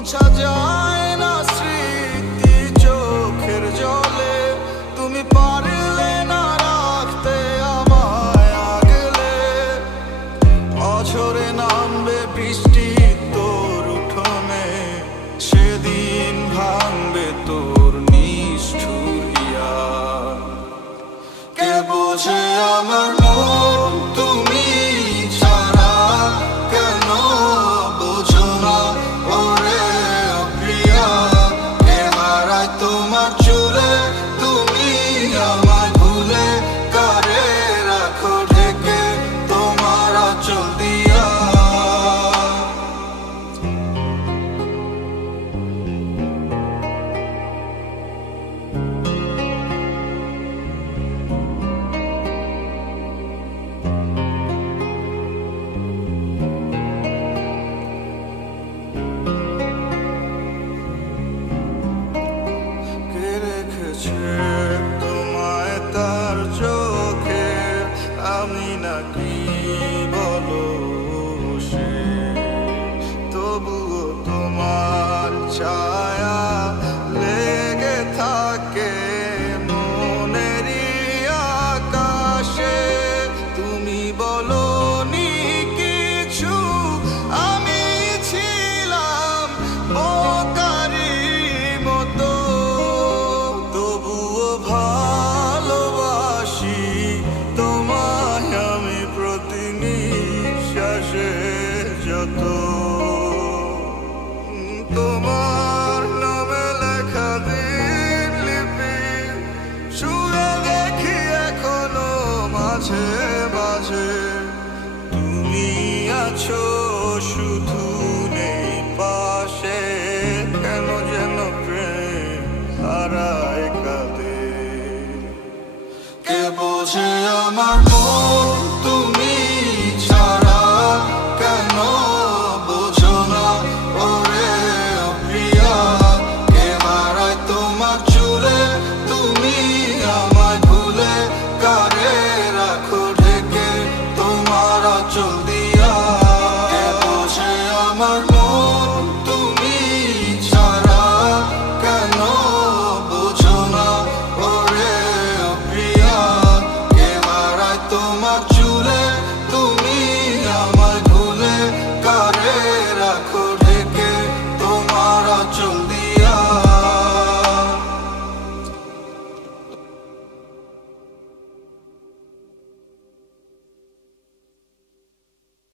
মোছা যায় না স্মৃতি চোখের জলে, তুমি পারলে না রাখতে আমায় আগলে। অঝরে নামবে বৃষ্টি তোর উঠোনে, সেদিন ভাঙবে তোর নিষ্ঠুর হিয়ার। কে বোঝে আমার মন তুমি ছাড়া, কেন বোঝো না ওরে প্রিয়া? কে হারায় তোমার চুলে তুমি আমায় ভুলে, কারে রাখো ঢেকে তোমার আঁচল দিয়া। তোমায় তার চোখে আমি নাকি বলো সে, তবুও তোমার চা